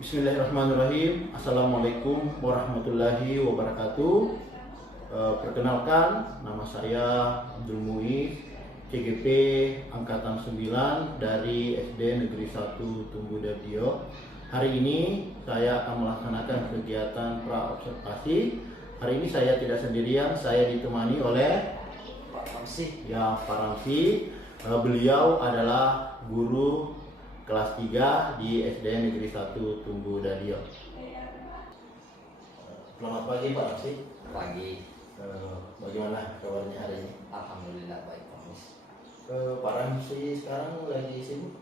Bismillahirrahmanirrahim. Assalamualaikum warahmatullahi wabarakatuh. Perkenalkan, nama saya Abdul Muiz, CGP Angkatan 9 dari SD Negeri 1 Tumbudadio. Hari ini saya akan melaksanakan kegiatan pra-observasi. Hari ini saya tidak sendirian, saya ditemani oleh Pak Ramsi. Pak Ramsi. Beliau adalah guru kelas 3 di SD Negeri 1 Tumbudadio. Selamat pagi Pak Ramsi. Pagi. Bagaimana kabarnya hari ini? Alhamdulillah baik Pak Mis. Pak Ramsi sekarang lagi sibuk?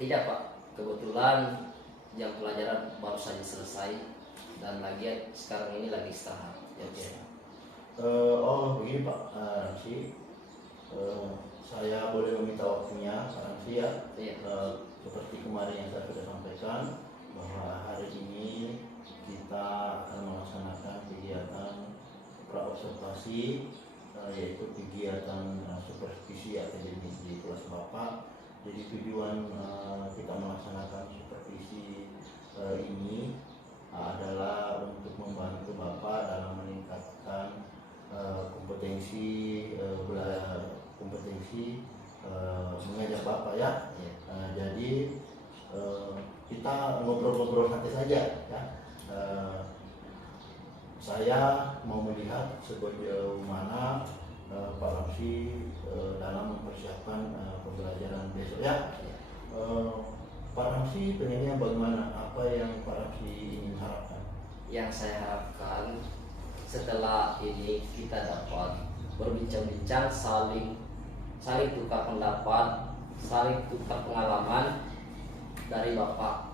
Tidak Pak, kebetulan jam pelajaran baru saja selesai dan lagi sekarang ini lagi istirahat. Oke. Begini Pak Ramsi, saya boleh meminta waktunya Pak Ramsi ya? Iya. Seperti kemarin yang saya sudah sampaikan bahwa hari ini kita akan melaksanakan kegiatan pra-observasi, yaitu kegiatan supervisi akademik di kelas Bapak. Jadi tujuan kita melaksanakan supervisi ini adalah untuk membantu Bapak dalam meningkatkan kompetensi mengajar Bapak ya. Jadi kita ngobrol-ngobrol santai saja ya. Saya mau melihat sejauh mana Pak Ramsi dalam mempersiapkan pembelajaran besok ya. Pak Ramsi pengennya bagaimana? Apa yang Pak Ramsi ingin harapkan? Yang saya harapkan setelah ini kita dapat berbincang-bincang, saling tukar pendapat, saling tukar pengalaman dari Bapak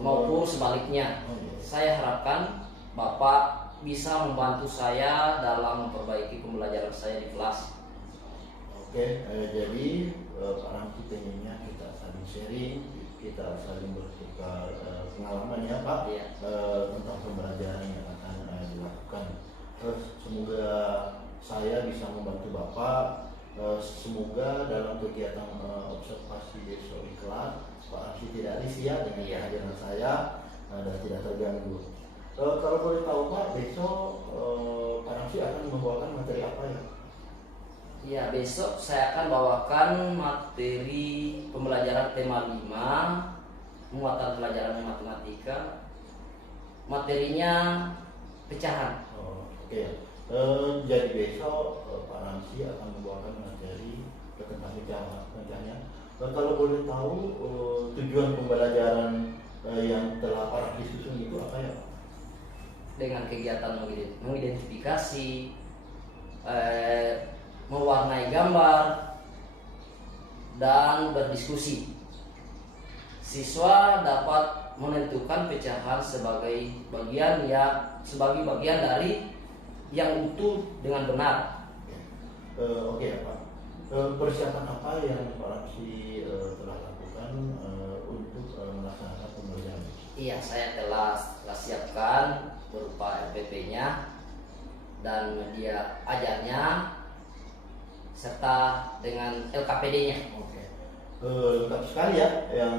maupun sebaliknya. Saya harapkan Bapak bisa membantu saya dalam memperbaiki pembelajaran saya di kelas. Oke, jadi Pak Ramsi pengennya kita saling sharing, kita saling bertukar pengalaman ya Pak, Iya. Tentang pembelajaran yang akan dilakukan. Semoga saya bisa membantu Bapak. Semoga dalam kegiatan observasi besok di kelas Pak Ramsi tidak risih ya dengan kehadiran saya dan tidak terganggu. Kalau boleh tahu Pak, besok Pak Ramsi akan membawakan materi apa ya? Ya, besok saya akan bawakan materi pembelajaran tema 5, muatan pelajaran matematika. Materinya pecahan. Oke. Jadi besok Pak Ramsi akan membawakan materi tentang pecahannya. Kalau boleh tahu tujuan pembelajaran yang telah Pak Ramsi susun itu apa ya Pak? Dengan kegiatan mengidentifikasi, mewarnai gambar, dan berdiskusi. Siswa dapat menentukan pecahan sebagai bagian dari yang utuh dengan benar. Oke Pak. Persiapan apa yang Pak Ramsi telah lakukan untuk melaksanakan pembelajaran? Iya, saya telah siapkan berupa RPP-nya dan media ajarnya serta dengan LKPD-nya. Oke. Lengkap sekali ya yang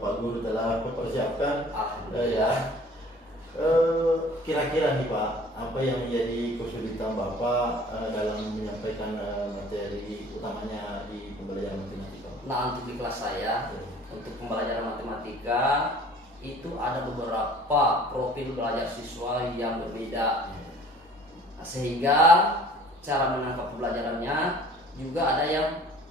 Pak Guru telah persiapkan. Ya. Kira-kira nih Pak, apa yang menjadi kesulitan Bapak dalam menyampaikan materi utamanya di pembelajaran matematika? Nah, untuk di kelas saya, untuk pembelajaran matematika itu ada beberapa profil belajar siswa yang berbeda, sehingga cara menangkap pembelajarannya juga ada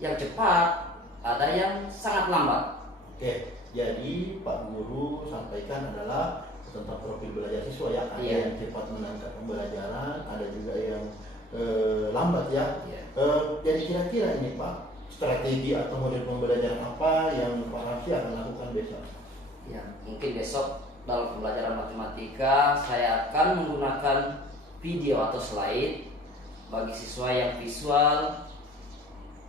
yang cepat, ada yang sangat lambat. Oke, jadi Pak Guru sampaikan adalah tentang profil belajar siswa ya. Ada Iya. yang cepat menangkap pembelajaran, ada juga yang lambat ya. Iya. Jadi kira-kira ini Pak, strategi atau model pembelajaran apa yang Pak Ramsi akan lakukan besok? Ya, mungkin besok dalam pembelajaran matematika saya akan menggunakan video atau slide bagi siswa yang visual.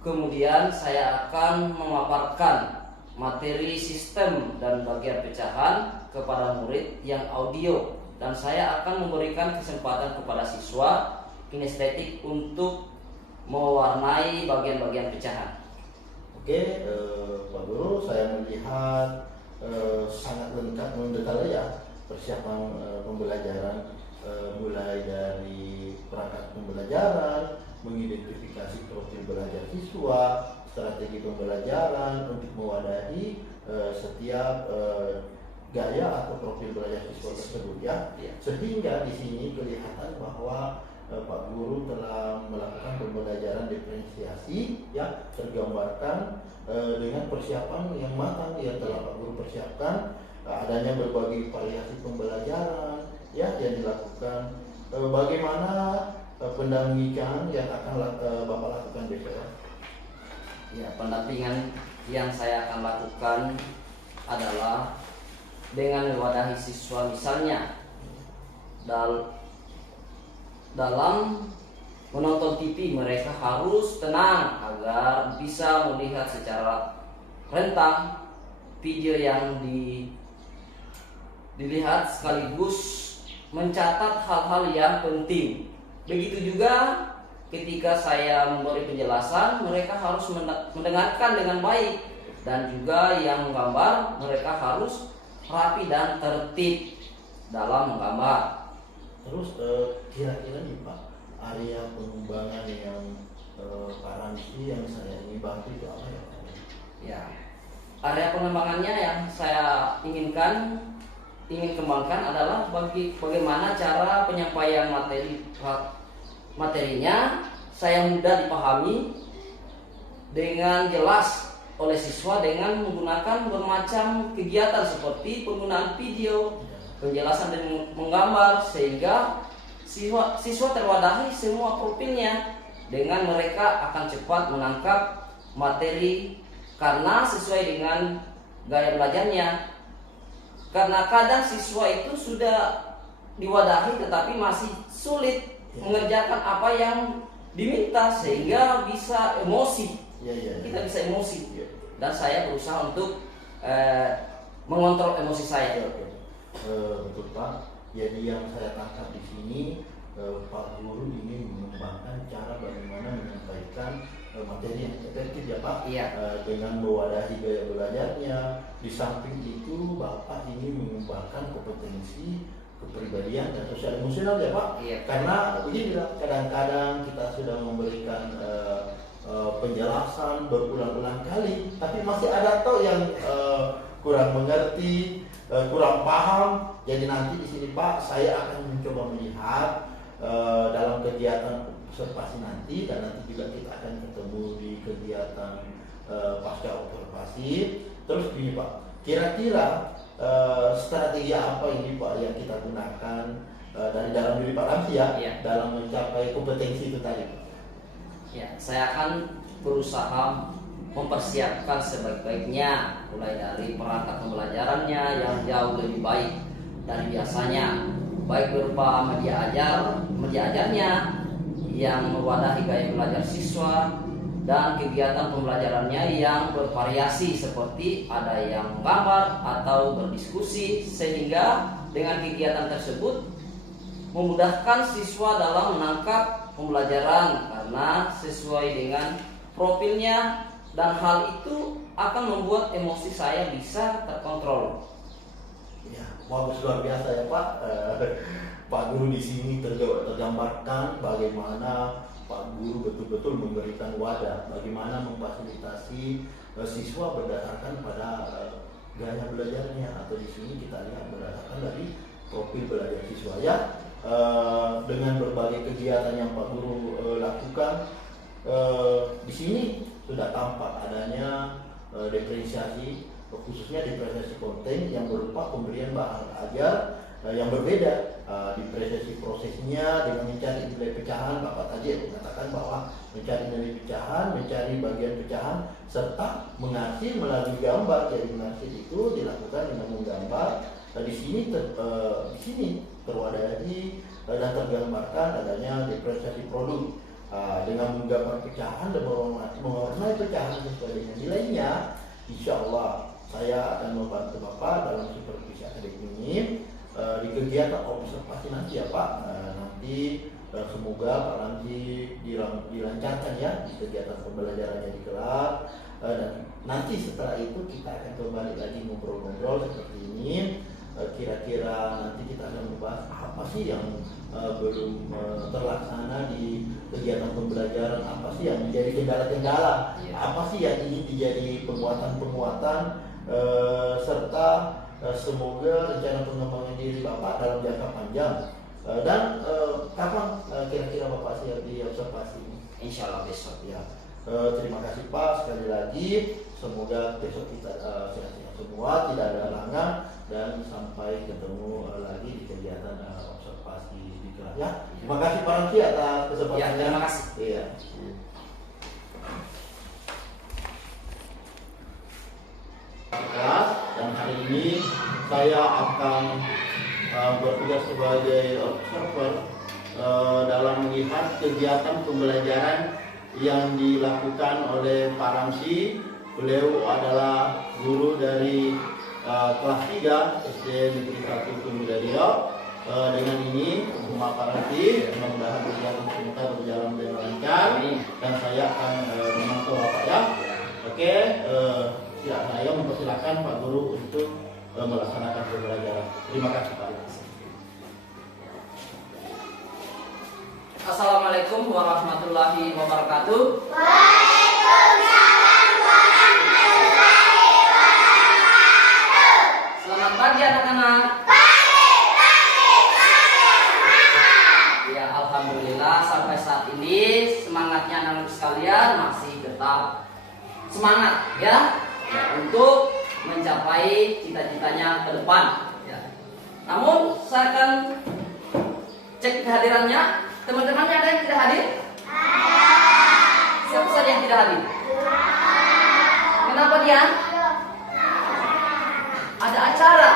Kemudian saya akan memaparkan materi sistem dan bagian pecahan kepada murid yang audio, dan saya akan memberikan kesempatan kepada siswa kinestetik untuk mewarnai bagian-bagian pecahan. Oke, Pak Guru, saya melihat sangat lengkap mendetail ya persiapan pembelajaran, mulai dari perangkat pembelajaran, mengidentifikasi profil belajar siswa, strategi pembelajaran untuk mewadahi setiap gaya atau profil belajar siswa tersebut ya. Sehingga di sini kelihatan bahwa Pak Guru telah melakukan pembelajaran diferensiasi ya, tergambarkan dengan persiapan yang matang yang telah Pak Guru persiapkan, adanya berbagai variasi pembelajaran ya yang dilakukan. Bagaimana pendampingan yang akan Bapak lakukan besok? Ya, pendampingan yang saya akan lakukan adalah dengan mewadahi siswa, misalnya dalam menonton TV mereka harus tenang agar bisa melihat secara rentang video yang dilihat, sekaligus mencatat hal-hal yang penting. Begitu juga ketika saya memberi penjelasan, mereka harus mendengarkan dengan baik, dan juga yang menggambar mereka harus rapi dan tertib dalam menggambar. Terus kira-kira nih Pak, area pengembangan yang Pak Ramzi yang saya ingin bantu itu apa ya Pak? Ya, area pengembangannya yang saya ingin kembangkan adalah bagaimana cara penyampaian materinya saya mudah dipahami dengan jelas oleh siswa dengan menggunakan bermacam kegiatan seperti penggunaan video, penjelasan dan menggambar, sehingga siswa terwadahi semua profilnya, dengan mereka akan cepat menangkap materi karena sesuai dengan gaya belajarnya. Karena kadang siswa itu sudah diwadahi tetapi masih sulit mengerjakan apa yang diminta, sehingga bisa emosi. Kita bisa emosi. Dan saya berusaha untuk mengontrol emosi saya. Betul Pak. Jadi yang saya tangkap di sini, Pak Guru ingin mengembangkan cara bagaimana menyampaikan materi yang efektif ya Pak. Dengan mewadahi gaya belajarnya. Di samping itu Bapak ingin mengembangkan kompetensi kepribadian dan sosial emosional ya Pak. Karena begini lah, kadang-kadang kita sudah memberikan penjelasan berulang-ulang kali, tapi masih ada toh yang kurang mengerti, kurang paham. Jadi nanti di sini Pak, saya akan mencoba melihat dalam kegiatan observasi nanti, dan nanti juga kita akan ketemu di kegiatan pasca observasi. Terus gini Pak, kira-kira strategi apa ini Pak yang kita gunakan dari dalam diri Pak Ramzi ya, dalam mencapai kompetensi itu tadi Pak? Ya, saya akan berusaha mempersiapkan sebaik-baiknya, mulai dari perangkat pembelajarannya yang jauh lebih baik dari biasanya, baik berupa media ajarnya yang mewadahi gaya belajar siswa, dan kegiatan pembelajarannya yang bervariasi seperti ada yang menggambar atau berdiskusi, sehingga dengan kegiatan tersebut memudahkan siswa dalam menangkap pembelajaran karena sesuai dengan profilnya, dan hal itu akan membuat emosi saya bisa terkontrol. Ya, bagus, luar biasa ya Pak. Pak Guru di sini tergambarkan bagaimana Pak Guru betul-betul memberikan wadah, bagaimana memfasilitasi siswa berdasarkan pada gaya belajarnya, atau di sini kita lihat berdasarkan dari profil belajar siswa ya. Dengan berbagai kegiatan yang Pak Guru lakukan, di sini sudah tampak adanya diferensiasi, khususnya diferensiasi konten yang berupa pemberian bahan ajar yang berbeda. Diferensiasi prosesnya dengan mencari nilai pecahan, Bapak tadi mengatakan bahwa mencari nilai pecahan, mencari bagian pecahan, serta mengarsir melalui gambar. Jadi mengarsir itu dilakukan dengan menggambar. Di sini terwadahi dan tergambarkan adanya diferensiasi produk dengan menggambar pecahan dan mewarnai pecahan sesuai dengan nilainya. Insya Allah saya akan membantu Bapak dalam supervisi akademik ini di kegiatan observasi nanti ya Pak. Nanti semoga Pak Ramzi dilancarkan ya di kegiatan pembelajarannya di kelas, dan nanti setelah itu kita akan kembali lagi ngobrol-ngobrol seperti ini. Kira-kira nanti kita akan membahas apa sih yang belum terlaksana di kegiatan pembelajaran, apa sih yang menjadi kendala-kendala, apa sih yang ingin dijadi penguatan-penguatan, serta semoga rencana pengembangan diri Bapak dalam jangka panjang. Dan kapan kira-kira Bapak siap diobservasi? Insya Allah besok. Ya, terima kasih Pak sekali lagi. Semoga besok kita sehat-sehat semua, tidak ada halangan, dan sampai ketemu lagi di kegiatan observasi di kelas ya. Terima kasih Pak Ramzi atas kesempatannya. Ya, terima kasih. Iya. Dan hari ini saya akan bertugas sebagai observer dalam melihat kegiatan pembelajaran yang dilakukan oleh Pak Ramzi. Beliau adalah guru dari kelas 3 SD Negeri 1 Pemuda Riau. Dengan ini rumah Pak Ramzi, mudah-mudahan kegiatan kita berjalan dengan lancar, dan saya akan memantau Bapak ya. Oke, ya, saya mempersilakan Pak Guru untuk melaksanakan pembelajaran. Terima kasih Pak. Assalamualaikum warahmatullahi wabarakatuh. Selamat pagi anak-anak. Ya, alhamdulillah sampai saat ini semangatnya anak-anak sekalian masih tetap semangat ya, untuk mencapai cita-citanya ke depan ya. Namun saya akan cek kehadirannya. Teman-temannya ada yang tidak hadir? Siapa saja yang tidak hadir? Kenapa dia? Ada acara.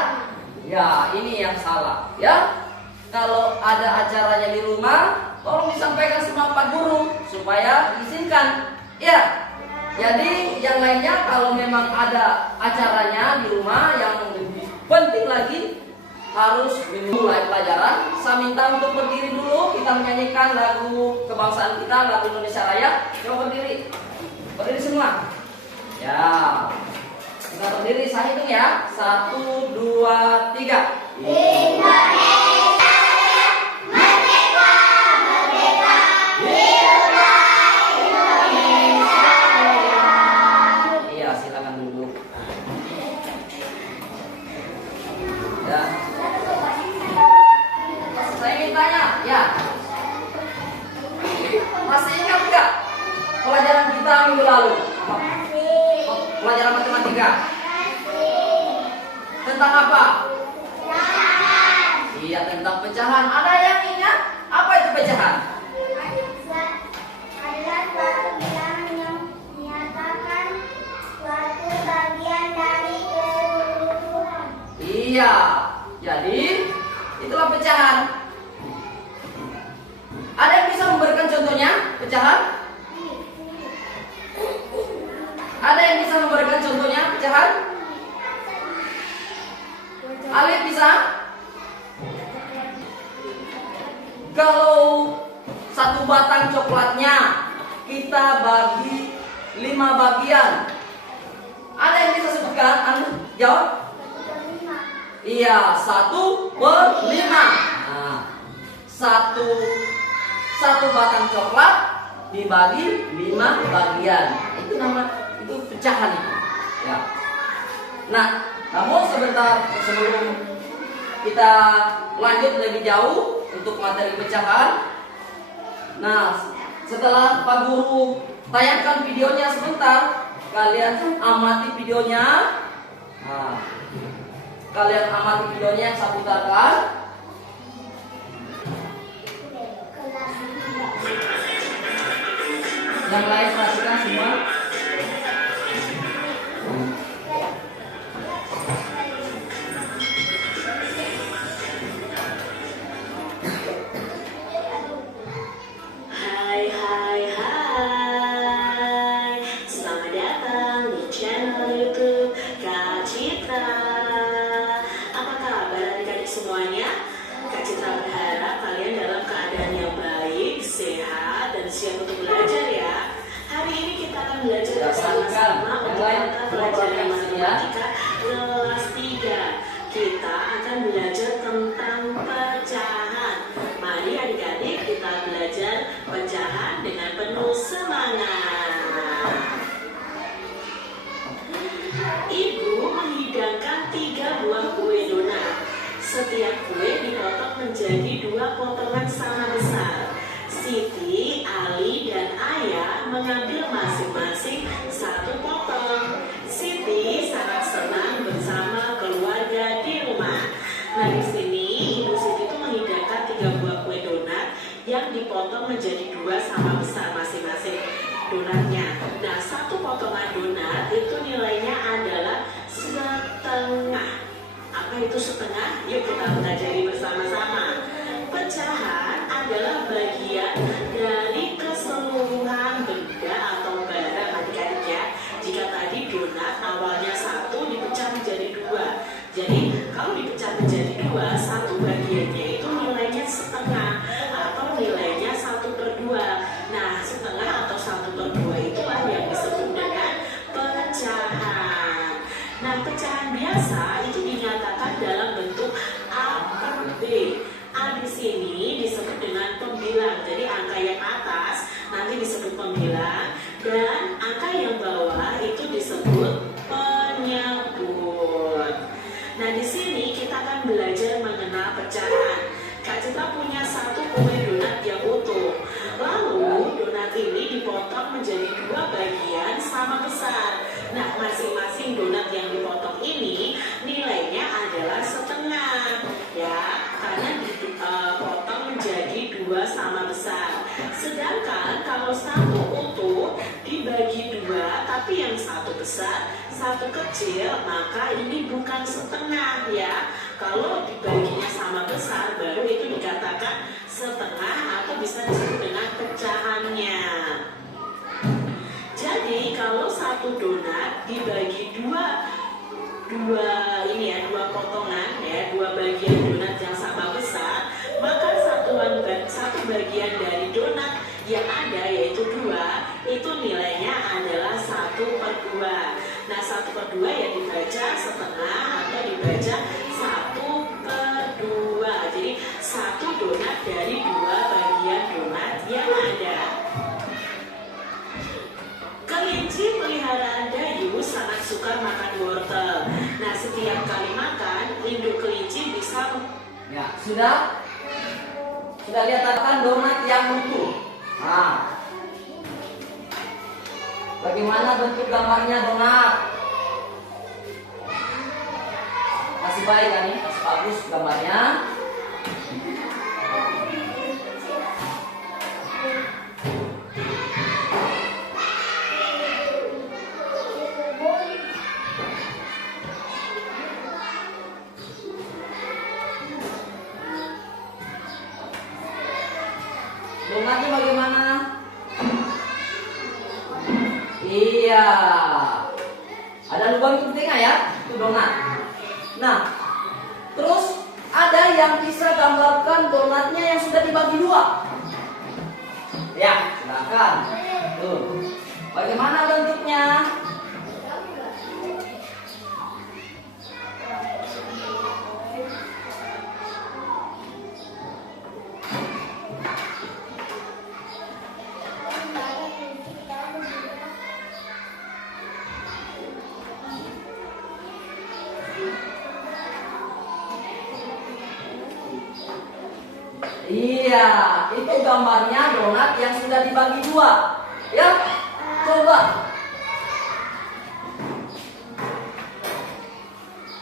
Ya, ini yang salah ya. Kalau ada acaranya di rumah, tolong disampaikan sama Pak Guru supaya diizinkan ya. Jadi yang lainnya kalau memang ada acaranya di rumah, yang lebih penting lagi harus memulai pelajaran. Saya minta untuk berdiri dulu, kita menyanyikan lagu kebangsaan kita, lagu Indonesia Raya. Coba berdiri, berdiri semua. Ya, kita berdiri, saya hitung ya. 1, 2, 3. Iya, silakan duduk. Ya. Saya ingin tanya, ya, masih ingat nggak pelajaran kita minggu lalu? Pelajaran matematika. Tentang apa? Iya, tentang pecahan. Ada yang ingat? Apa itu pecahan? Adalah suatu bilangan yang menyatakan suatu bagian dari keseluruhan. Iya, jadi itulah pecahan. Ada yang bisa memberikan contohnya pecahan? Ada yang bisa memberikan contohnya pecahan? Alif bisa? Kalau satu batang coklatnya kita bagi 5 bagian, ada yang bisa sebutkan? Anda jawab? Iya, 1/5. Nah, satu batang coklat dibagi 5 bagian. Itu itu pecahan itu. Ya. Nah, namun sebelum kita lanjut lebih jauh untuk materi pecahan. Nah, setelah Pak Guru tayangkan videonya sebentar, kalian amati videonya. Nah, kalian amati videonya yang saya putarkan. Yang lain perhatikan semua. Hai, selamat datang di channel YouTube Kak Citra. Apa kabar adik-adik semuanya? Kak Citra berharap kalian dalam keadaan yang baik belajar bersama-sama Yang untuk lain, mata pelajaran kelompok yang ya. matematika kelas 3. Kita akan belajar tentang pecahan. Mari adik-adik kita belajar pecahan dengan penuh semangat. Ibu menghidangkan 3 buah kue donat. Setiap kue dipotong menjadi 2 potongan sama besar. Siti, Ali, dan Ayah mengambil masing-masing 1 potong. Siti sangat senang bersama keluarga di rumah. Nah, di sini Ibu Siti itu menghidangkan 3 buah kue donat yang dipotong menjadi 2 sama besar masing-masing donatnya. Nah, 1 potongan donat itu nilainya adalah setengah. Apa itu setengah? Yuk kita pelajari bersama-sama. Pecahan adalah bagian dari keseluruhan benda atau barang adik-adik ya. Jika tadi donat awalnya 1 dipecah menjadi 2. Jadi kalau dipecah menjadi 2, 1 bagiannya itu nilainya setengah atau nilainya 1/2. Nah, setengah atau 1/2 itulah yang disebut dengan pecahan. Nah, pecahan biasa itu dinyatakan dalam bentuk A per B. A di sini disebut dengan pembilang. Jadi angka yang atas nanti disebut pembilang dan angka yang bawah itu disebut penyebut. Nah, di sini kita akan belajar mengenal pecahan. Kak Citra punya 1 kue donat yang utuh. Lalu donat ini dipotong menjadi 2 bagian sama besar. Nah, masing-masing donat yang dipotong ini nilainya adalah setengah, ya, karena dipotong menjadi 2 sama besar. Sedangkan kalau 1 utuh dibagi 2, tapi yang 1 besar, 1 kecil, maka ini bukan setengah ya. Kalau dibaginya sama besar, baru itu dikatakan setengah atau bisa disebut dengan pecahannya. Jadi kalau 1 donat dibagi 2 potongan ya, 2 bagian donat yang sama besar, maka satu bagian dari donat yang ada yaitu 2 itu nilainya adalah 1/2. Nah, 1/2 ya dibaca setengah atau dibaca 1/2. Jadi 1 donat dari 2 bagian donat yang ada. Kelinci peliharaan Dayu sangat suka makan wortel. Nah, setiap kali makan, induk kelinci bisa Ya, sudah lihat kan donat yang utuh. Nah, bagaimana bentuk gambarnya donat? Masih baik kan nih? Masih bagus gambarnya. Donatnya bagaimana? Iya. Ada lubang di tengah ya, itu donat. Nah, terus ada yang bisa gambarkan donatnya yang sudah dibagi 2. Ya, silakan. Tuh. Bagaimana bentuknya? Iya, itu gambarnya donat yang sudah dibagi 2. Ya, coba.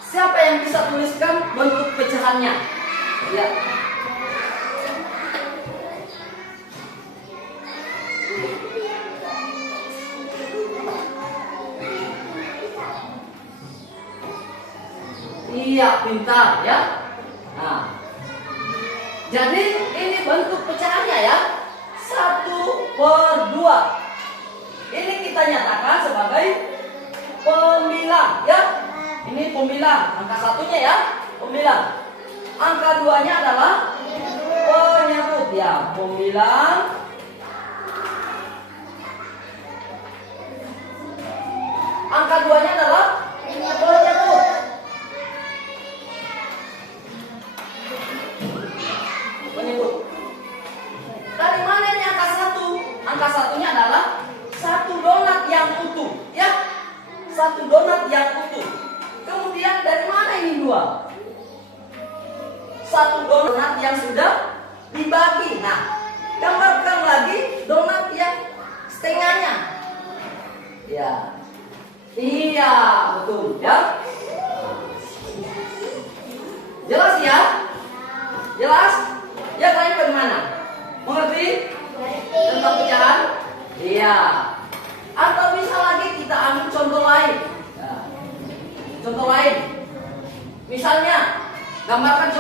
Siapa yang bisa tuliskan bentuk pecahannya? Ya. Iya, pintar ya. Nah, jadi ini bentuk pecahannya ya, 1/2. Ini kita nyatakan sebagai pembilang ya. Ini pembilang, angka 1-nya ya, pembilang. Angka 2-nya adalah penyebut ya, pembilang. Angka 2-nya adalah penyebut. Penyebut. Dari mana ini angka 1? Angka 1-nya adalah satu donat yang utuh, ya. Satu donat yang utuh. Kemudian dari mana ini 2? Satu donat yang sudah dibagi. Nah, gambarkan lagi donat yang setengahnya. Ya. Iya, betul ya. Jelas ya? Jelas? Ya, kalian bagaimana? Mengerti? Tentang pecahan? Iya. Atau bisa lagi kita ambil contoh lain. Nah, contoh lain. Misalnya, gambarkan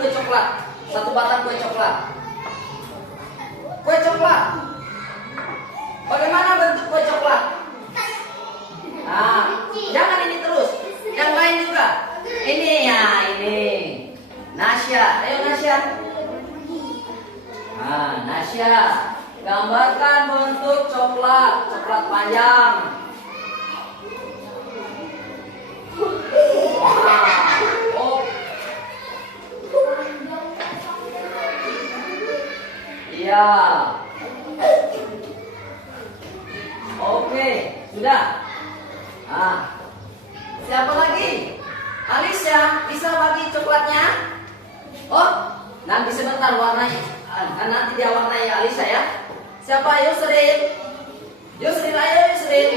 kue coklat. Satu batang kue coklat. Kue coklat. Bagaimana bentuk kue coklat? Nah, jangan ini terus. Yang lain juga. Ini ya, ini. Nasya, ayo Nasya. Nah, Nasya, gambarkan bentuk coklat panjang. Oh. Iya. Oke, sudah. Nah, siapa lagi? Alicia, bisa bagi coklatnya? Oh, nanti sebentar warnanya. Nanti dia warnai Alicia ya. Siapa? Yusril. Yusril, ayo Yusril.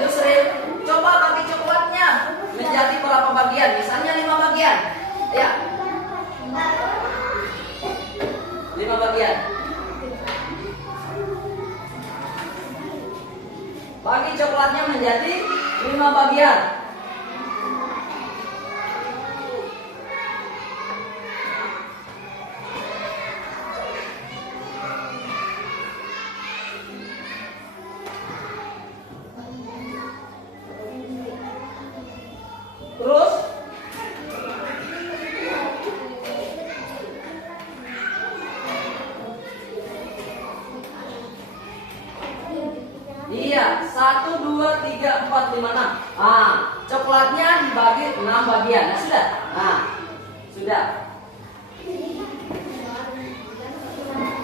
Yusril, coba bagi coklatnya menjadi berapa bagian? Misalnya 5 bagian. Ya. 5 bagian. Bagi coklatnya menjadi 5 bagian. Terus iya, 1, 2, 3, 4, 5, 6. Nah, coklatnya dibagi 6 bagian. Nah, sudah. Nah, sudah.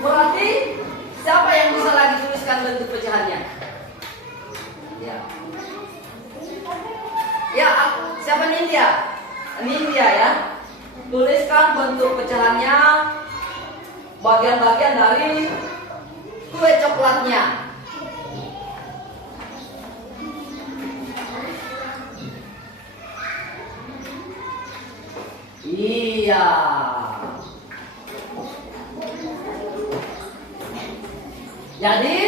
Berarti siapa yang bisa lagi tuliskan bentuk pecahannya? Ya. Ya, siapa Nindya? Nindya ya. Tuliskan bentuk pecahannya, bagian-bagian dari kue coklatnya. Iya. Jadi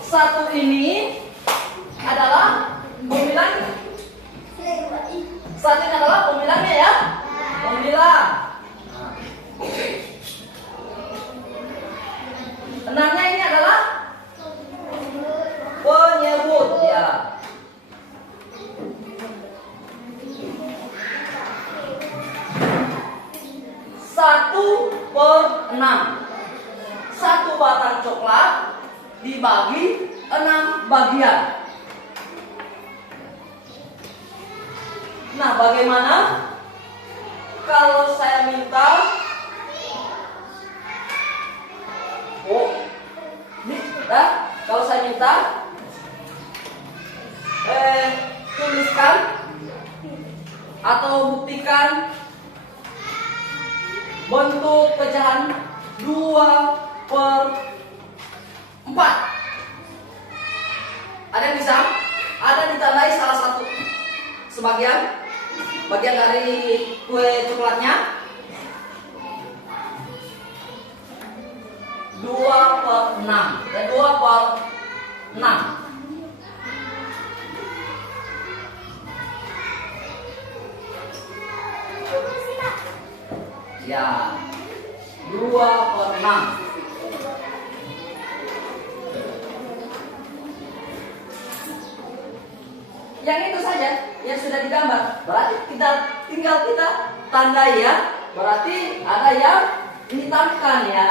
satu ini adalah pemilang. Satu ini adalah pemilangnya ya. Pemilang. Enamnya ini adalah penyebut ya. Satu per 6. Satu batang coklat dibagi 6 bagian. Nah, bagaimana kalau saya minta kalau saya minta tuliskan atau buktikan bentuk pecahan 2/4. Ada yang bisa? Ada ditandai salah satu bagian dari kue coklatnya. 2/6 dan 2/6. Ya, 2/6. Yang itu saja yang sudah digambar. Berarti tinggal kita tandai ya. Berarti ada yang dihitamkan ya.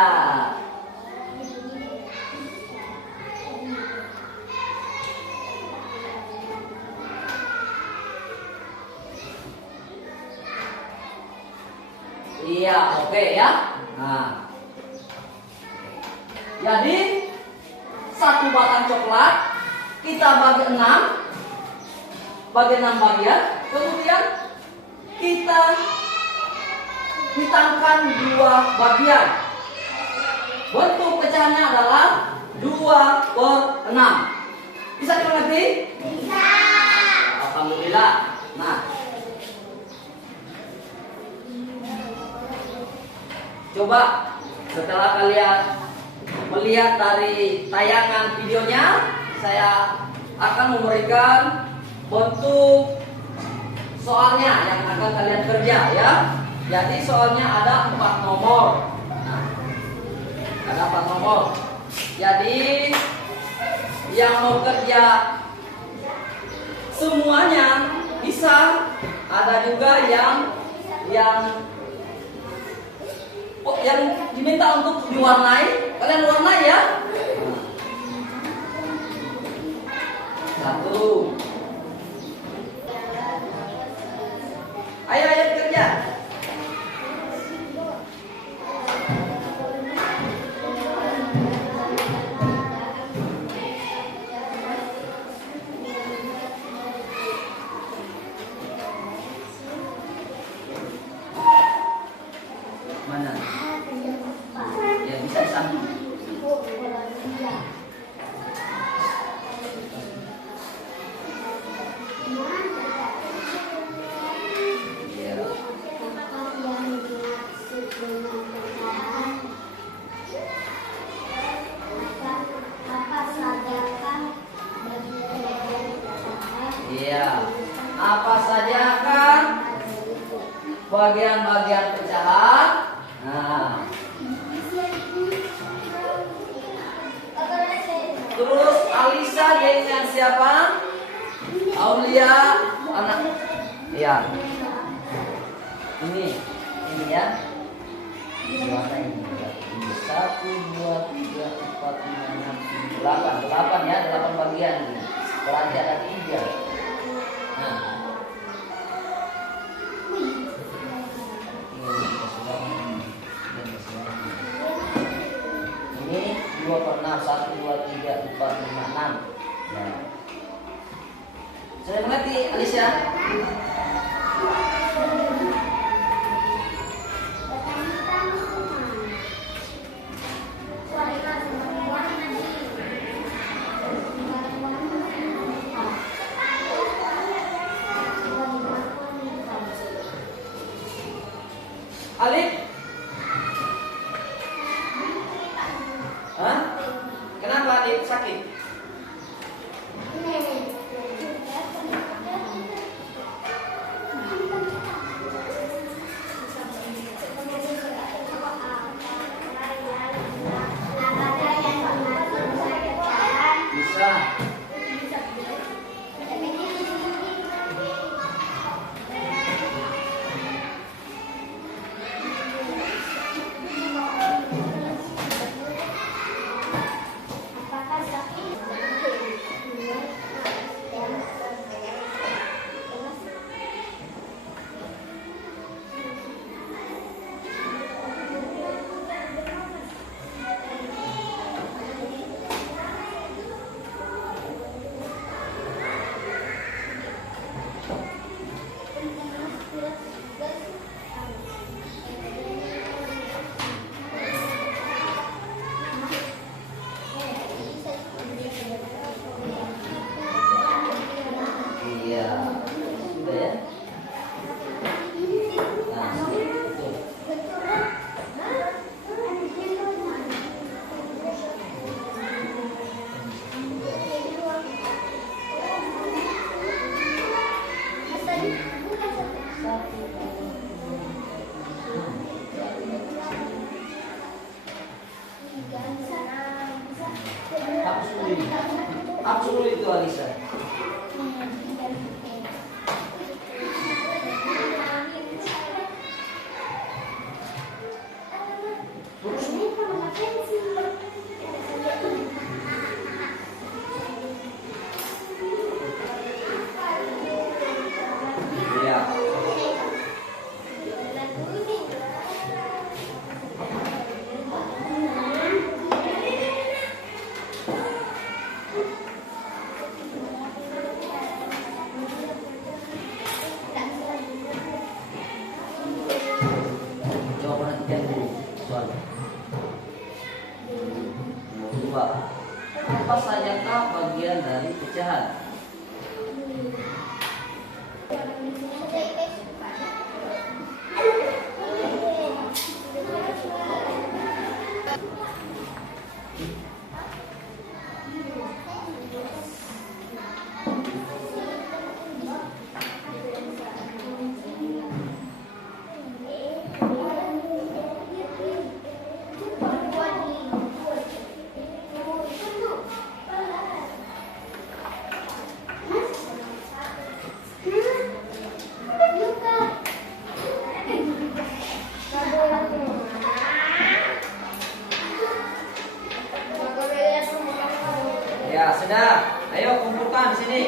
Iya, oke ya. Nah, jadi satu batang coklat kita bagi 6, bagi 6 bagian, kemudian kita hitangkan 2 bagian. Bentuk pecahannya adalah 2/6. Bisa dimengerti? Bisa. Alhamdulillah. Nah, coba setelah kalian melihat dari tayangan videonya, saya akan memberikan bentuk soalnya yang akan kalian kerja ya. Jadi soalnya ada 4 nomor. Nah, ada 4 nomor. Jadi yang mau kerja semuanya bisa, ada juga yang diminta untuk diwarnai. Kalian warnai ya. 1. Ayo kerja. Mana? Ya bisa disambung. Iya. Apa saja kan bagian-bagian pecahan? Nah. Terus Alisa dia dengan siapa? Aulia anak. Iya. Ini ya. Berapa ini? 1, 2, 3, 4, 5, 6, 7, 8 ya, 8 bagian. Berarti ada 3. Nah. Ini 2/6, 1, 2, 3, 4, 5, 6. Nah. Sudah mengerti Alicia? Alif? Hah? Kenapa Alif sakit? Bisa. Iya. Sudah ya? Nah, betul. Hapus dulu itu Alisa. Iya. Jawaban ketiga dulu soalnya. Nomor 2. Apa sajakah bagian dari pecahan? Ya, sudah. Ayo kumpulkan di sini.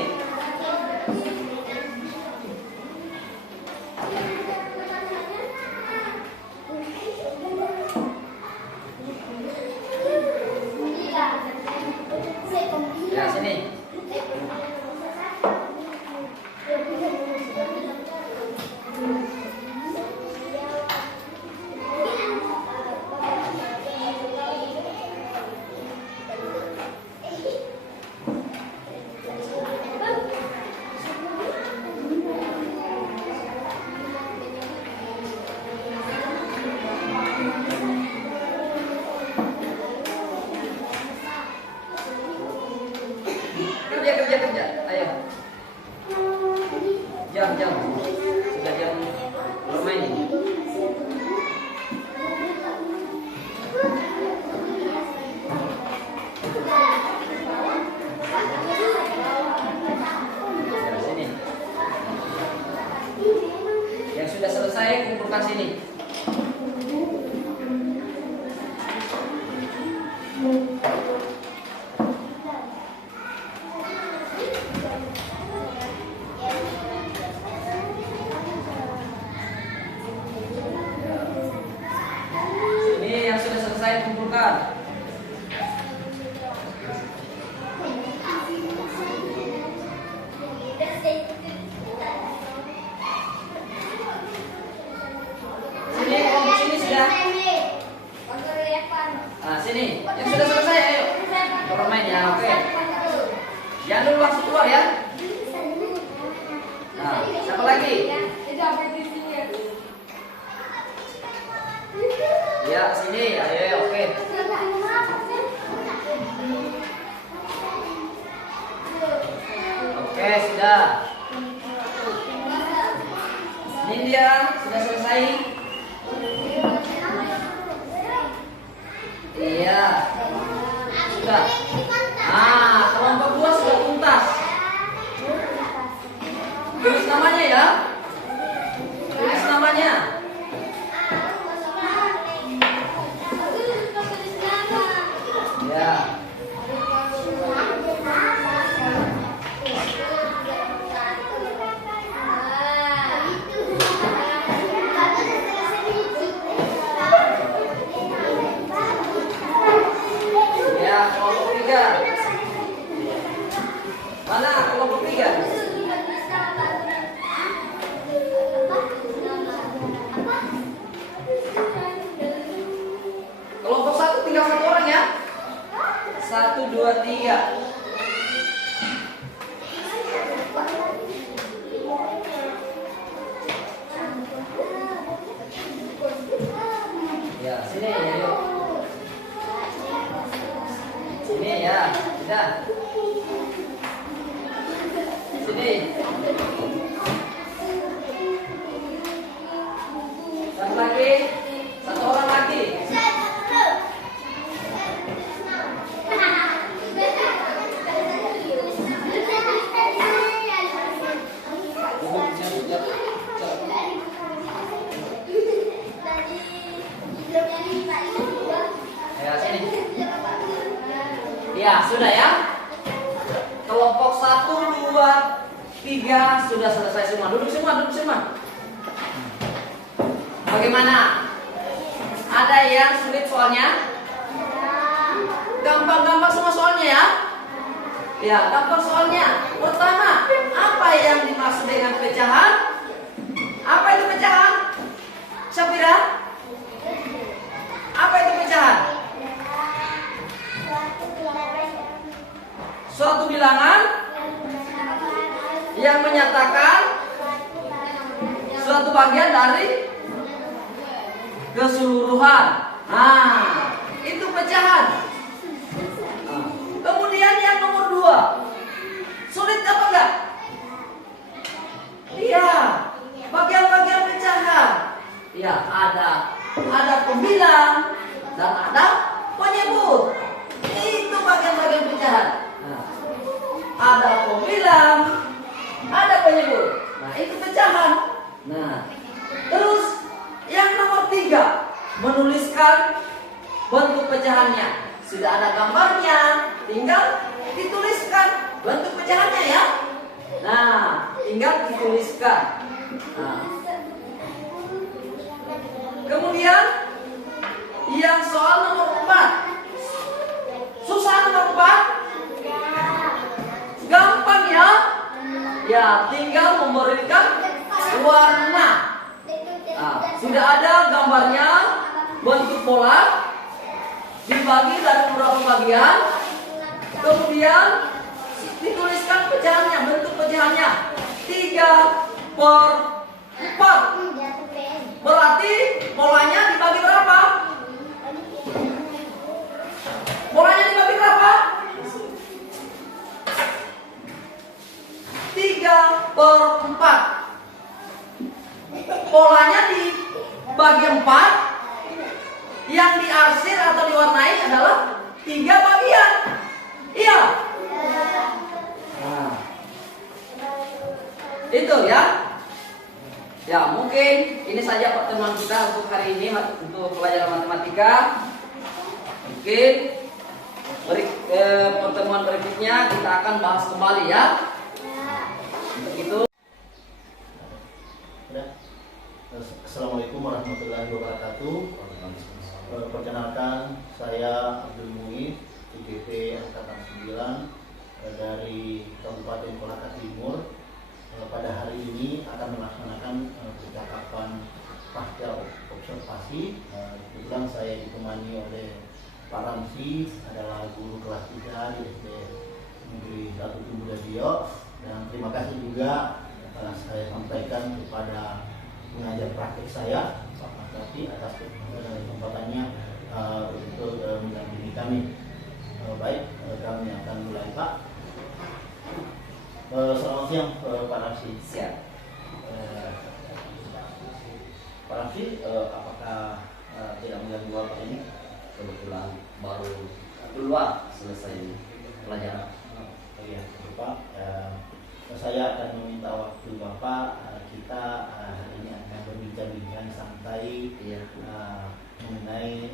Ya, sini. Kerja. Ayo. Jam. Sudah jam bermain ini. Ya, sini. Yang sudah selesai kumpulkan sini. Kumpulkan. Sini, kelompok sini sudah. Nah, sini. Yang sudah selesai, ayo. Bermain ya, oke. Jangan dulu langsung keluar ya. Nah, siapa lagi? Ya, sini. Ayo, oke. Oke, sudah. Ini dia, sudah selesai. Iya. Sudah. Nah, kelompok 2 sudah tuntas. Tulis namanya ya. Tulis namanya. Ya. Ya, kelompok 3. Mana kelompok 3? Kelompok 1 tinggal 1 orang ya. 1, 2, 3. Ya, sini yuk. Sini ya, sudah. Sini. Satu lagi. Satu orang lagi. Ya, sini. Ya, sudah ya. Kelompok 1, 2, 3 sudah selesai semua. Duduk semua. Bagaimana? Ada yang sulit soalnya? Gampang-gampang semua soalnya ya. Ya, gampang soalnya. Pertama, apa yang dimaksud dengan pecahan? Apa itu pecahan? Syafira? Apa itu pecahan? Suatu bilangan yang menyatakan suatu bagian dari keseluruhan. Nah, itu pecahan. Kemudian yang nomor 2, sulit apa enggak? Iya, bagian-bagian pecahan. Iya, ada pembilang dan ada penyebut. Itu bagian-bagian pecahan. Nah, ada pembilang, ada penyebut. Nah, itu pecahan. Nah, terus yang nomor 3, menuliskan bentuk pecahannya. Sudah ada gambarnya, tinggal dituliskan bentuk pecahannya ya. Nah, tinggal dituliskan. Nah. Kemudian yang soal nomor 4, susah nomor 4, gampang ya. Ya, tinggal memberikan warna. Nah, sudah ada gambarnya, bentuk bola dibagi dari beberapa bagian, kemudian dituliskan pecahannya, bentuk pecahannya 3/4. Berarti polanya dibagi berapa? Polanya dibagi berapa? 3/4. Polanya dibagi 4. Yang diarsir atau diwarnai adalah 3 bagian. Iya. Nah, itu ya. Ya, mungkin ini saja pertemuan kita untuk hari ini untuk pelajaran matematika. Mungkin pertemuan berikutnya kita akan bahas kembali ya. Untuk itu. Assalamualaikum warahmatullahi wabarakatuh. Perkenalkan, saya Abdul Muiz, IGP Angkatan 9 dari Kabupaten Kolaka Timur. Pada hari ini akan melaksanakan percakapan pasca observasi. Kebetulan saya ditemani oleh Pak Ramsi, adalah guru kelas 3 di SD Negeri 1 Tumbuh Dio. Dan terima kasih juga saya sampaikan kepada pengajar praktik saya, Pak Mas Raffi, atas kesempatannya untuk mendampingi kami. Baik, kami akan mulai, Pak. Selamat siang, Pak Raffi. Siap. Pak Raffi, apakah tidak mengganggu Bapak ini? Kebetulan baru keluar selesai pelajaran. Iya, Pak. Saya akan meminta waktu Bapak. Kita hari ini akan berbincang-bincang santai mengenai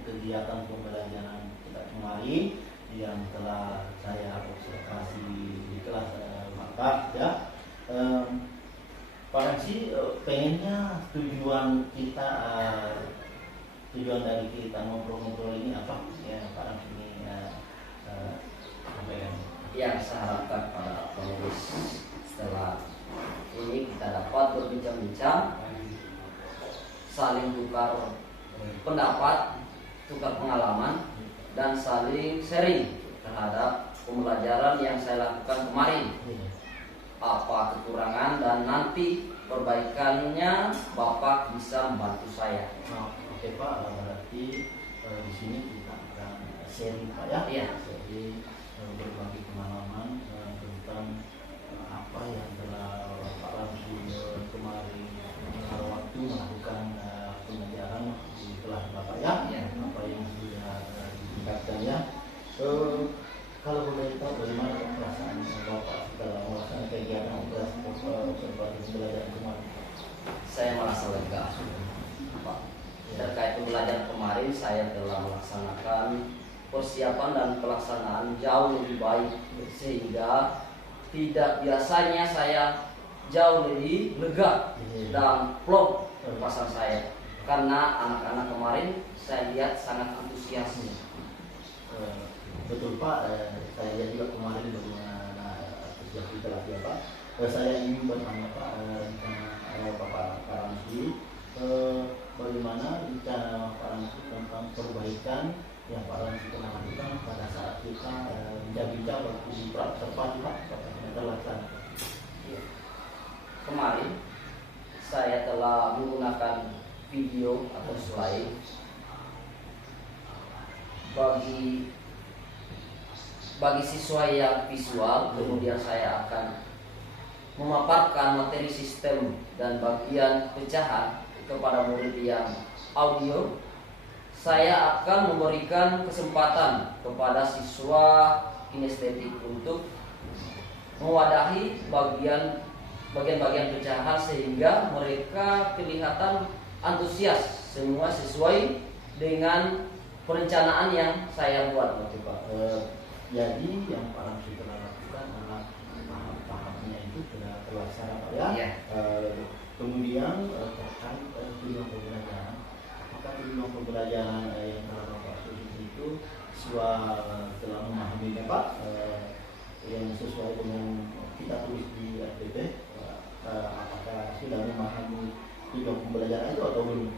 kegiatan pembelajaran kita kemarin yang telah saya observasi di kelas Bapak ya. Pak Ramsi, pengennya tujuan kita, tujuan dari kita ngobrol-ngobrol ini apa ya, Pak Ramsi ini sampaikan. Yang saya harapkan pada penulis setelah ini kita dapat berbincang-bincang, saling tukar pendapat, tukar pengalaman, dan saling sharing terhadap pembelajaran yang saya lakukan kemarin. Apa kekurangan dan nanti perbaikannya Bapak bisa membantu saya. Oke Pak, berarti di sini kita akan sharing Pak ya. Iya. Jadi berbagi pengalaman tentang apa yang telah Pak Ramsi kemarin waktu melakukan pengajaran di kelas Bapak ya. Iya. Apa yang sudah ditingkatkan ya. Kalau boleh tahu bagaimana perasaan Bapak setelah melaksanakan kegiatan observasi pembelajaran kemarin? Saya merasa lega. Pak, terkait pembelajaran kemarin saya telah melaksanakan persiapan dan pelaksanaan jauh lebih baik, sehingga tidak biasanya saya jauh lebih lega dan plong perasaan saya, karena anak-anak kemarin saya lihat sangat antusias. Betul Pak, saya lihat juga kemarin bagaimana kerja kita latihan Pak. Saya ingin bertanya Pak, rencana Pak Ramzi, bagaimana rencana Pak Ramzi tentang perbaikan yang Pak Ramzi telah lakukan pada saat kita bincang-bincang waktu di Terpati Pak, apakah kita terlaksana? Kemarin saya telah menggunakan video atau slide bagi siswa yang visual, kemudian saya akan memaparkan materi sistem dan bagian pecahan kepada murid yang audio. Saya akan memberikan kesempatan kepada siswa kinestetik untuk mewadahi bagian-bagian pecahan sehingga mereka kelihatan antusias, semua sesuai dengan perencanaan yang saya buat waktu Pak. Jadi yang Pak Ramzi telah lakukan adalah tahap-tahapnya itu sudah terlaksana Pak ya. Iya. Kemudian terkait tujuan pembelajaran, apakah tujuan pembelajaran yang telah Bapak tulis itu siswa telah memahaminya Pak, yang sesuai dengan kita tulis di RPP, apakah sudah memahami tujuan pembelajaran itu atau belum?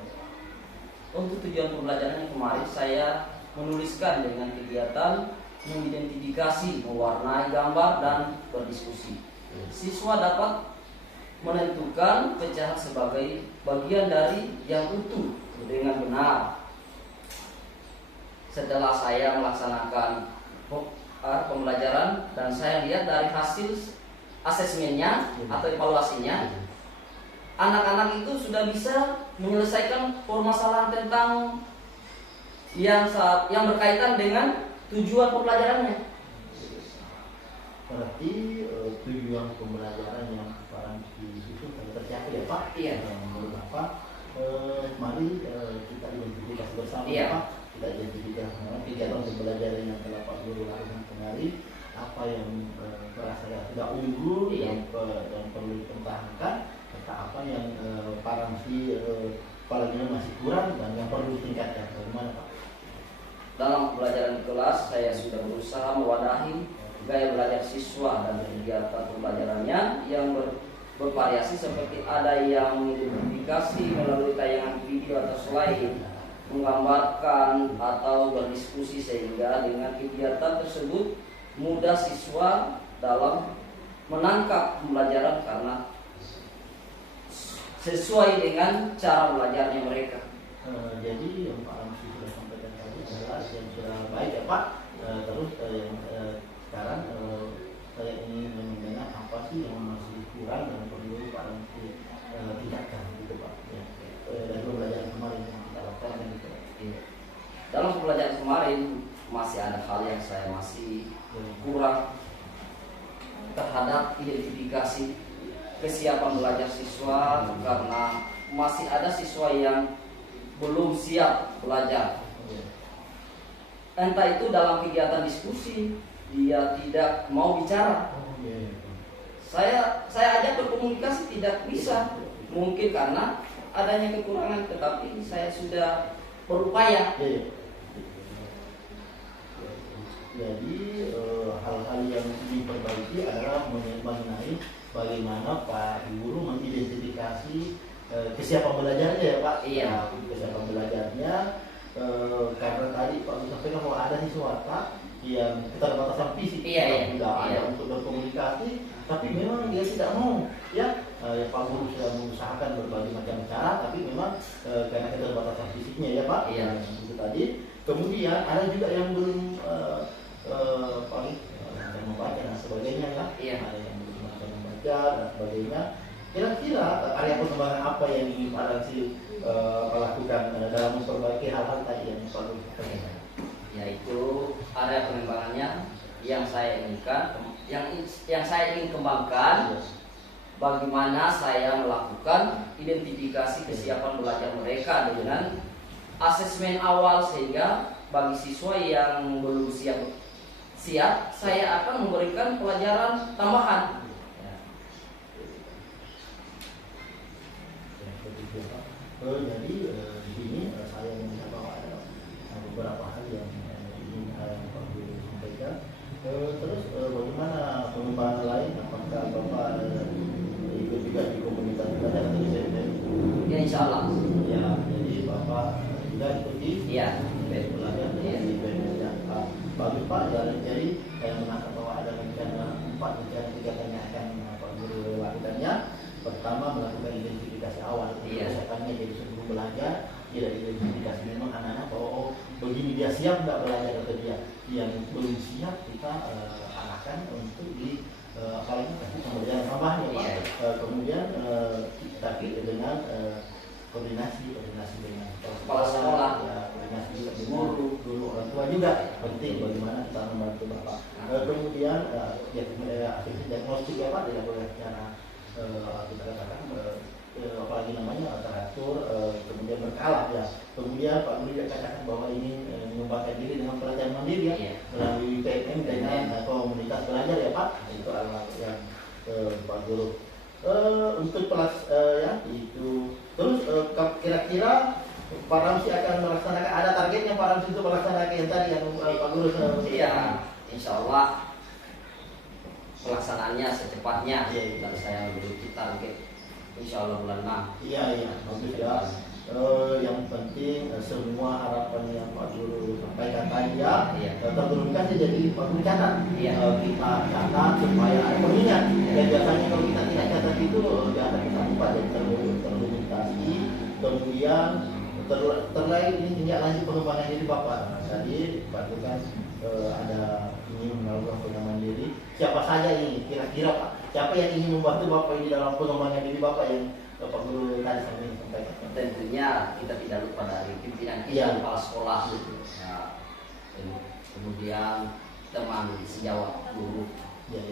Untuk tujuan pembelajaran yang kemarin saya menuliskan dengan kegiatan mengidentifikasi, mewarnai gambar dan berdiskusi. Siswa dapat menentukan pecahan sebagai bagian dari yang utuh dengan benar. Setelah saya melaksanakan pembelajaran dan saya lihat dari hasil asesmennya atau evaluasinya, anak-anak itu sudah bisa menyelesaikan permasalahan tentang yang berkaitan dengan tujuan pembelajarannya. Berarti tujuan pembelajaran yang Pak Ramzi itu sudah tercapai ya Pak? Iya. Menurut Bapak, mari kita identifikasi bersama Iya. Pak. Kita identifikasi kegiatan pembelajaran yang telah Pak Guru lakukan kemarin, apa yang merasa tidak unggul Iya. dan perlu dipertahankan, serta apa yang Pak Ramzi apalagi masih kurang dan yang perlu ditingkatkan. Bagaimana Pak? Dalam pembelajaran di kelas, saya sudah berusaha mewadahi gaya belajar siswa dan kegiatan pembelajarannya yang bervariasi seperti ada yang mengidentifikasi melalui tayangan video atau slide, menggambarkan atau berdiskusi sehingga dengan kegiatan tersebut mudah siswa dalam menangkap pembelajaran karena sesuai dengan cara belajarnya mereka. Jadi yang Pak Ramzi sudah sampaikan tadi adalah yang sudah baik ya Pak. Terus yang sekarang saya ingin mendengar apa sih yang masih kurang dan perlu Pak Ramzi tingkatkan gitu Pak. Ya. Dari pembelajaran kemarin yang kita lakukan gitu. Dalam pembelajaran kemarin masih ada hal yang saya masih kurang terhadap identifikasi kesiapan belajar siswa karena masih ada siswa yang belum siap belajar. Entah itu dalam kegiatan diskusi dia tidak mau bicara. Saya ajak berkomunikasi tidak bisa. Mungkin karena adanya kekurangan, tetapi saya sudah berupaya. Jadi hal-hal yang diperbaiki adalah mengenai bagaimana Pak Guru mengidentifikasi kesiapan belajarnya ya Pak. Iya. Kesiapan belajarnya karena tadi Pak sampaikan bahwa ada siswa Pak yang keterbatasan fisik, tidak ada untuk berkomunikasi, tapi memang dia tidak mau ya. Pak Guru sudah mengusahakan berbagai macam cara, tapi memang karena keterbatasan fisiknya ya Pak. Iya. Itu tadi. Kemudian ada juga yang belum membaca dan sebagainya ya. Iya. Ada yang belum membaca dan sebagainya. Kira-kira area pengembangan apa yang ingin Pak Ramzi lakukan dalam memperbaiki hal-hal tadi yang Pak Guru sampaikan? Yaitu area pengembangannya yang saya inginkan, yang saya ingin kembangkan, bagaimana saya melakukan identifikasi kesiapan belajar mereka dengan asesmen awal sehingga bagi siswa yang belum siap saya akan memberikan pelajaran tambahan. Jadi di sini saya melihat bahwa ada beberapa hal yang ingin Pak Guru sampaikan. Terus bagaimana pengembangan lain? Apakah Bapak ikut juga di komunitas belajar atau di CPM? Ya insya Allah. Ya, jadi Bapak juga ikuti Iya. belajar di CPM. Ya, bagus Pak. Jadi saya menangkap bahwa ada rencana 4 rencana kegiatan yang akan Pak Guru lakukannya. Pertama, melakukan identifikasi awal. Iya. Kebiasaannya jadi sebelum belajar tidak identifikasi memang anak-anak bahwa begini dia siap nggak belajar atau dia yang belum siap kita arahkan untuk di apalagi kasih pembelajaran tambahan ya Pak. Iya. Kemudian tapi dengan koordinasi dengan Kepala sekolah. ya, koordinasi juga dengan guru orang tua juga penting bagaimana kita membantu Bapak. Kemudian aktivitas diagnostik ya Pak tidak boleh secara kita katakan apalagi namanya teratur kemudian berkala ya. Kemudian Pak Guru juga katakan bahwa ini mengembangkan diri dengan pelajaran mandiri ya, Iya. melalui PMM dengan komunitas belajar ya Pak. Itu adalah yang Pak Guru untuk ya itu. Terus kira-kira Pak Ramsi akan melaksanakan, ada targetnya Pak Ramsi untuk melaksanakan yang tadi yang Pak Guru Iya, insya Allah pelaksanaannya secepatnya. Iya. Dan saya memiliki target insya Allah bulan 6. Iya, bagus ya. Yang penting semua harapan yang Pak Guru sampaikan tadi ya, Iya. terturunkan jadi Pak Guru catat. Iya. Kita catat supaya ada pengingat. Dan biasanya kalau kita tidak catat itu jangan kita lupa dan terlimitasi. Kemudian terlain ini tindak lanjut pengembangan diri Bapak. Nah, tadi Pak Guru kan ada ingin melakukan pengembangan diri. Siapa saja ini kira-kira Pak? Siapa yang ingin membantu Bapak ini dalam pengembangan diri Bapak yang Bapak Guru tadi sampaikan? Tentunya kita tidak lupa dari pimpinan kita, Iya. kepala sekolah, ya, kemudian teman sejawat guru, Ya.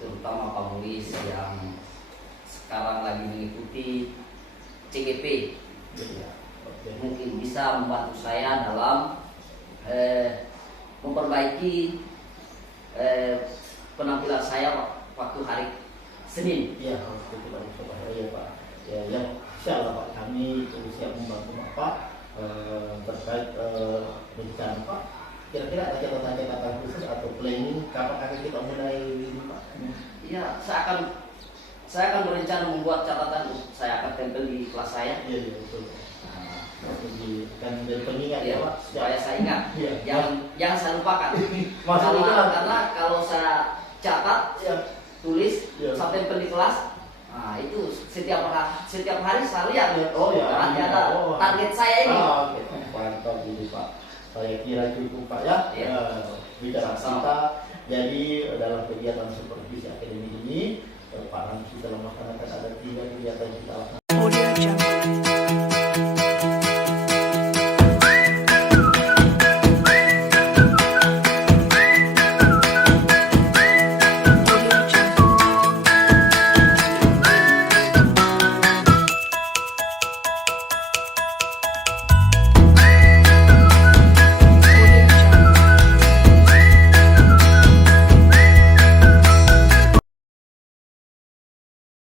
terutama Pak Mulis yang sekarang lagi mengikuti CGP. Ya. Oke. Mungkin bisa membantu saya dalam memperbaiki penampilan saya waktu hari Senin. Iya, harus itu Pak. Ya Pak. Ya, insya Allah Pak, kami siap membantu Bapak terkait rencana Pak. Kira-kira ada catatan-catatan khusus atau planning kapan akan kita mulai ini Pak? Iya, saya akan berencana membuat catatan. Saya akan tempel di kelas saya. Iya, betul. Jadi kan dari pengingat ya Pak. Supaya saya ingat. Iya. Jangan saya lupakan. Maksudnya Karena kalau saya catat, ya. tulis, Iya. saya tempel di kelas. Nah itu setiap hari saya lihat. Oh ya. Berarti ada target saya ini. Oke. Mantap ini Pak. Saya kira cukup Pak ya. Iya. Bicara Sama-sama. kita. Jadi dalam kegiatan supervisi akademi ini Pak Ramsi telah melaksanakan ada 3 kegiatan kita laksanakan. Audio Jungle.